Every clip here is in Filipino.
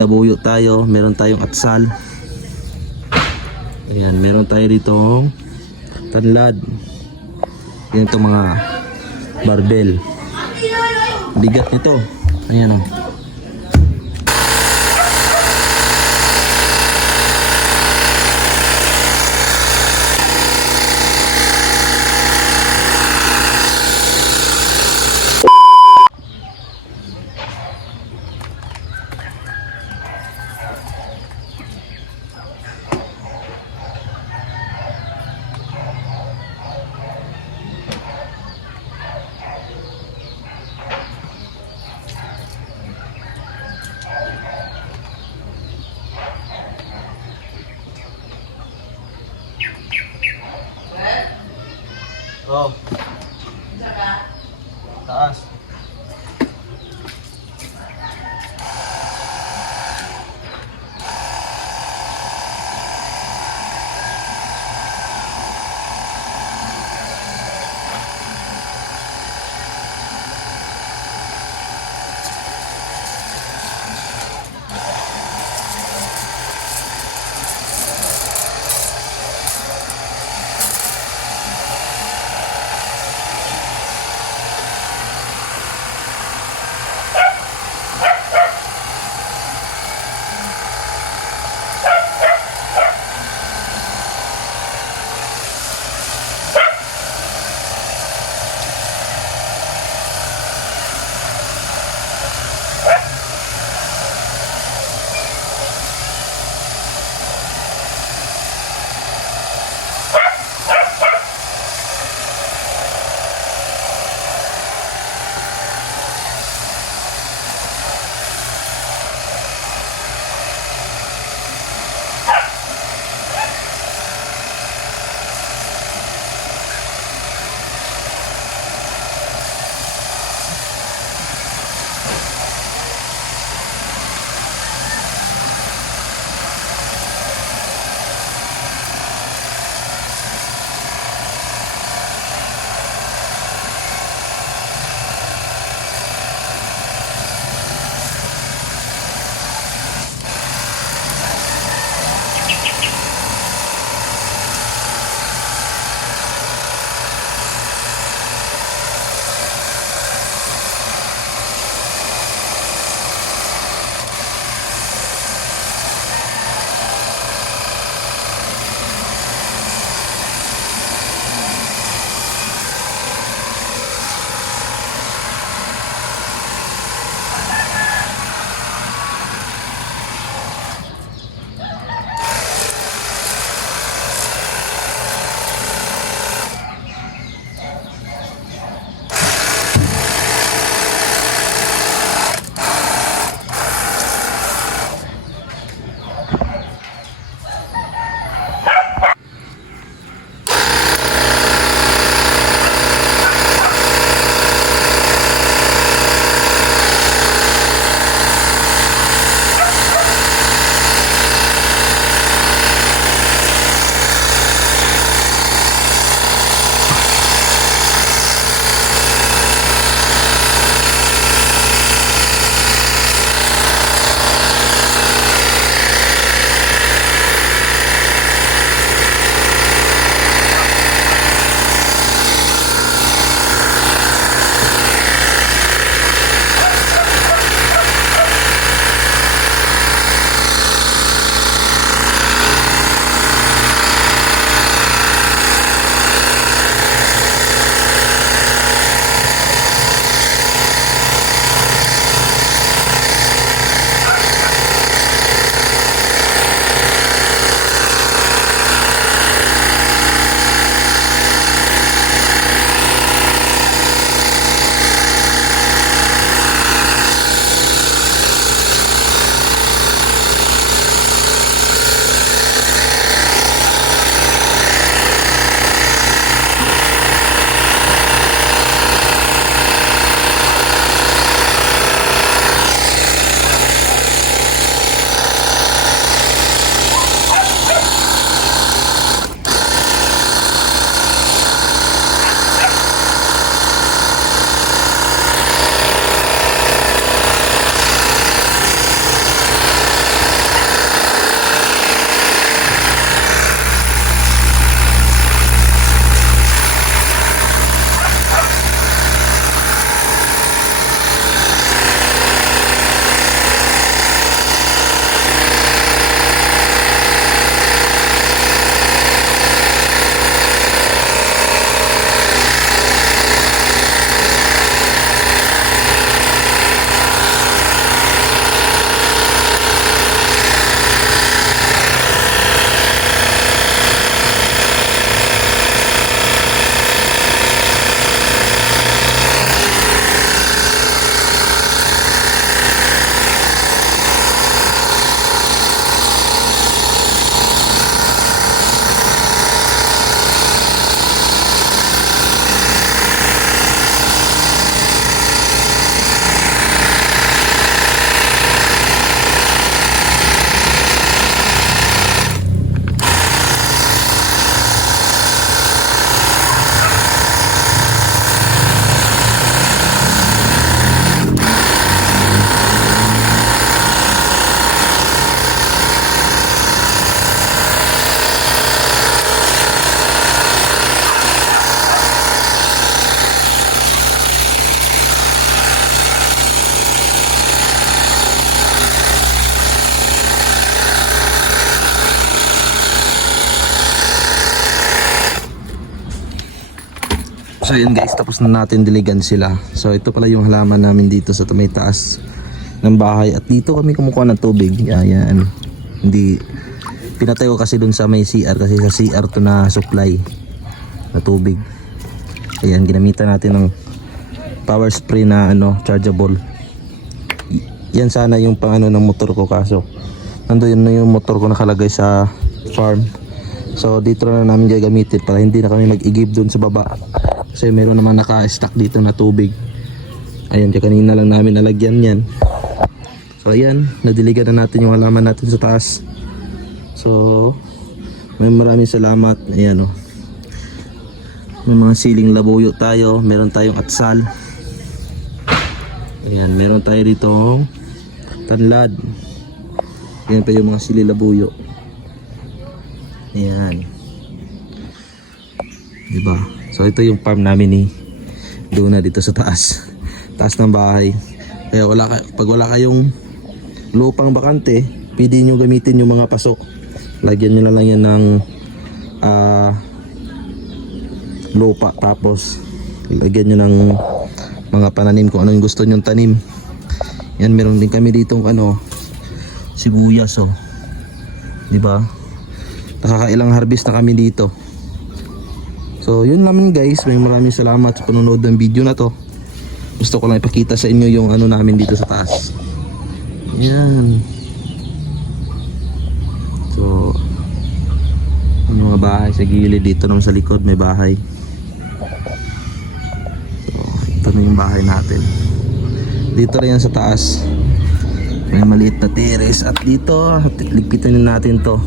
Nabuyo tayo, meron tayong atsal. Ayan, meron tayo dito tanlad. Yan itong mga barbell. Bigat nito. Ayan oh. Oh. Taas. So yun guys, tapos na natin diligan sila. So ito pala yung halaman namin dito sa may taas ng bahay. At dito kami kumukuha ng tubig. Ayan. Hindi, pinatay ko kasi dun sa may CR kasi sa CR to na supply na tubig. Ayan, ginamitan natin ng power spray na ano, chargeable. Yan sana yung pang ano ng motor ko kaso nandoon na yung motor ko nakalagay sa farm. So dito na namin gagamitin para hindi na kami mag-igib doon sa baba. Kasi meron naman naka-stack dito na tubig. Ayan, kanina lang namin nalagyan yan. So ayan, nadiligan na natin yung halaman natin sa taas. So, may maraming salamat. Ayan o. May mga siling labuyo tayo. Meron tayong atsal. Ayan, meron tayo dito tanlad. Ayan pa yung mga sili labuyo. Ayan. Diba? So ito yung farm namin ni Luna dito sa taas. Taas ng bahay. Kaya wala pag wala kayong lupang bakante, pwede nyo gamitin yung mga paso. Lagyan nyo na lang yan ng ah, lupa tapos lagyan nyo ng mga pananim kung ano yung gusto nyong tanim. Yan meron din kami dito ano sibuyas oh. 'Di ba? Nakakailang harvest na kami dito. So, yun naman guys. May maraming salamat sa panonood ng video na to. Gusto ko lang ipakita sa inyo yung ano namin dito sa taas. Yan. So, yung mga bahay sa gilid dito naman sa likod may bahay. So, ito na yung bahay natin. Dito rin yan sa taas. May maliit na terrace at dito ligpitan na natin to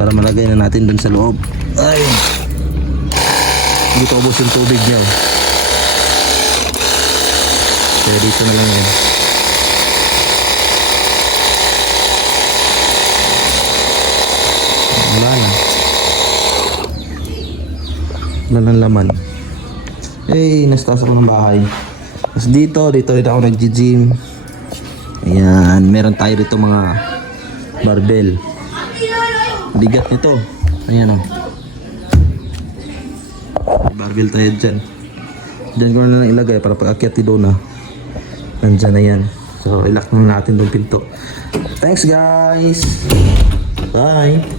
para malagay na natin dun sa loob. Ko ubos yung tubig niya. oh. Kaya dito na lang yan. Wala na. Wala nang laman. Eh, nastas ako ng bahay. Tapos dito, dito rin ako nag-gym. Ayan, meron tayo dito mga barbell. Bigat nito. Ayan o. May barbell tayo dyan. Dyan ko na lang ilagay para pag akyat ni Dona. Nandyan na yan. So, ilak na natin yung pinto. Thanks guys! Bye!